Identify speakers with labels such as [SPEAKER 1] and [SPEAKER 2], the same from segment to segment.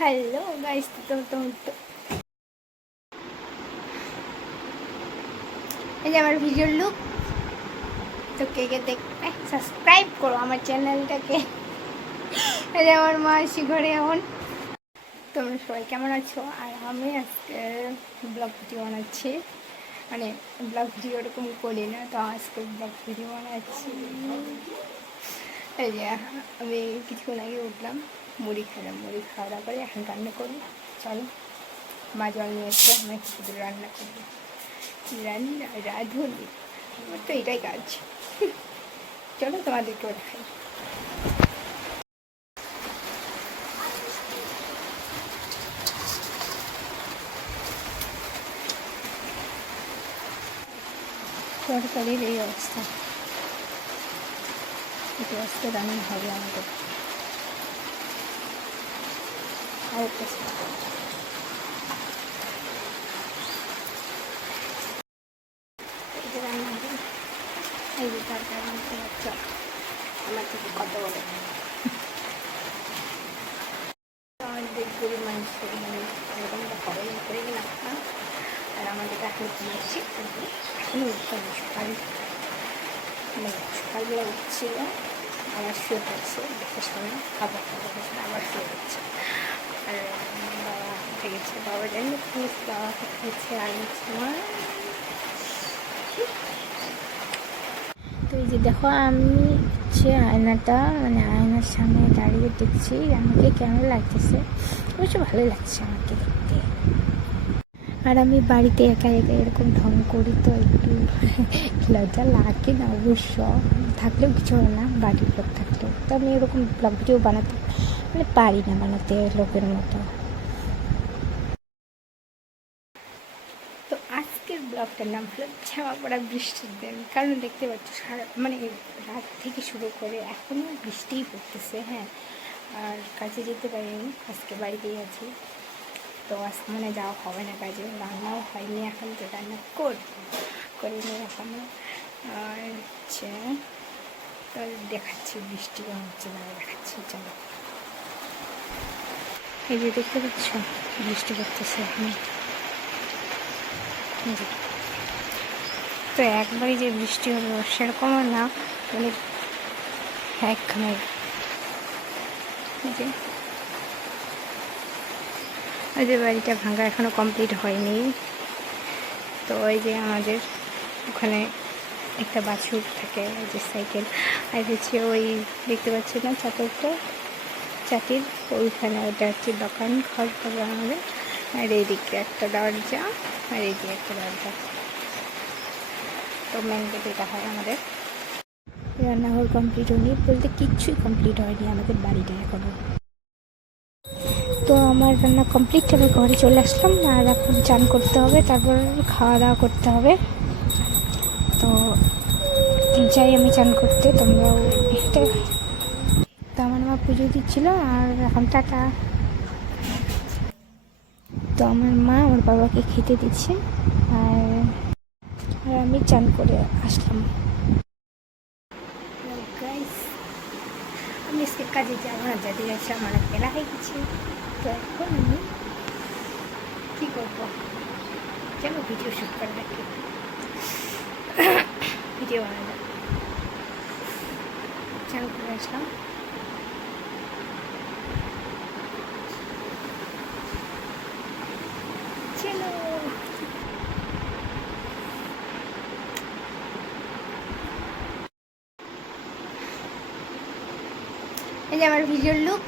[SPEAKER 1] Hello guys তো এই যে আমার ভিডিওর লুক তো কে কে দেখবে সাবস্ক্রাইব করো আমার চ্যানেলটাকে এই যে আমার মা আসি ঘরে এখন তোমরা সবাই কেমন আছো আর আমি আজকে ব্লগ ভিডিও বানাচ্ছি মানে ব্লগ ভিডিও ওরকম করি না তো আজকে ব্লগ ভিডিও বানাচ্ছি এই যে আমি কিছুক্ষণ আগে উঠলাম মুড়ি খেলাম মুড়ি খাওয়া দাওয়া করে এখন রান্না করি চলো, মা জল নিয়ে এসে আমি শুধু রান্না করব। রান্না, রাঁধুনি? আমার তো এটাই কাজ। চলো তোমাদেরকেও দেখাই তরকারির এই অবস্থা। এই অবস্থা রান্না হবে আমাদের আর একটা এই যে রান্না হবে এই যে তরকারি রান্না হচ্ছে আমার থেকে কত বলে আমাদের গরিব মানুষ মানে এরকম না করে না আর আমাদের এখন কি হচ্ছে এখন উঠতাম সকাল সকালবেলা উঠছিল আবার শুয়ে পড়ছে দেখে শুনে খাবার খাবার আবার শুয়ে পড়ছে তো এই যে দেখো, আমি হচ্ছে আয়নাটা মানে আয়নার সামনে দাঁড়িয়ে দেখছি, আমাকে কেমন লাগতেছে। অবশ্য ভালোই লাগছে আমাকে দেখতে। আর আমি বাড়িতে একা একা এরকম ঢং করি তো একটু লজ্জা লাগে না অবশ্য। থাকলেও কিছু হয় না, বাড়ির লোক থাকলেও। তো আমি এরকম ব্লগ ভিডিও বানাতে মানে পারি না বানাতে লোকের মতো। তো আজকের ব্লগটার নাম হলো ছাওয়া পড়া বৃষ্টির দিন। কারণ দেখতে পাচ্ছ, সারা মানে রাত থেকে শুরু করে এখনও বৃষ্টিই পড়তেছে হ্যাঁ। আর কাজে যেতে পারিনি, আজকে বাড়িতেই আছি। তো আজকে মানে যাওয়া হবে না কাজে, রান্নাও হয়নি এখন তো, রান্না করব করিনি এখনও আর হচ্ছে, তো দেখাচ্ছি বৃষ্টি হচ্ছে, না দেখাচ্ছি, চলো। এই যে দেখতে পাচ্ছ, বৃষ্টি এখন। তো একবারই যে বৃষ্টি হবে সেরকমও না মানে একখানে যে। ওই যে বাড়িটা ভাঙা এখনও কমপ্লিট হয়নি। তো ওই যে আমাদের ওখানে একটা বাছুর থাকে, ওই যে সাইকেল। আর হচ্ছে ওই, দেখতে পাচ্ছি না চাদরটা? চাটির, ওইখানে ওইটা হচ্ছে দোকান, ঘর হবে আমাদের আর এইদিকে একটা দরজা, আর এইদিকে একটা দরজা। তো মেন এটা হয় আমাদের। রান্নাঘর কমপ্লিট হয়নি বলতে কিচ্ছুই কমপ্লিট হয়নি আমাদের বাড়িটা এখনও তো আমার রান্না কমপ্লিট আমি ঘরে চলে আসলাম, আর এখন চান করতে হবে, তারপর খাওয়া দাওয়া করতে হবে। তো যাই আমি চান করতে, তোমরাও তো আমার পুজো দিচ্ছিল আর এখন টাটা। তো আমার মা আমার বাবাকে খেতে দিচ্ছে আর আর আমি চান করে আসলাম। আমি আজকে কাজে যাব না যেতে যাচ্ছি আমার বেলা হয়ে গেছে। তো এখন আমি কী করব? চলো ভিডিও শ্যুট করে রাখি ভিডিও বানাবো চান করে আসলাম। এই যে আমার ভিডিওর লুক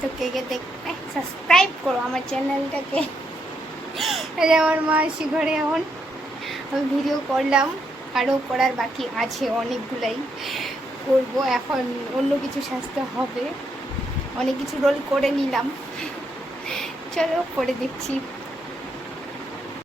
[SPEAKER 1] তো কে কে দেখবে সাবস্ক্রাইব করো আমার চ্যানেলটাকে এই যে আমার মা আসি ঘরে এখন আমি ভিডিও করলাম আরও করার বাকি আছে অনেকগুলাই। করব এখন, অন্য কিছু সাজতে হবে। অনেক কিছু রোল করে নিলাম। চলো করে দেখছি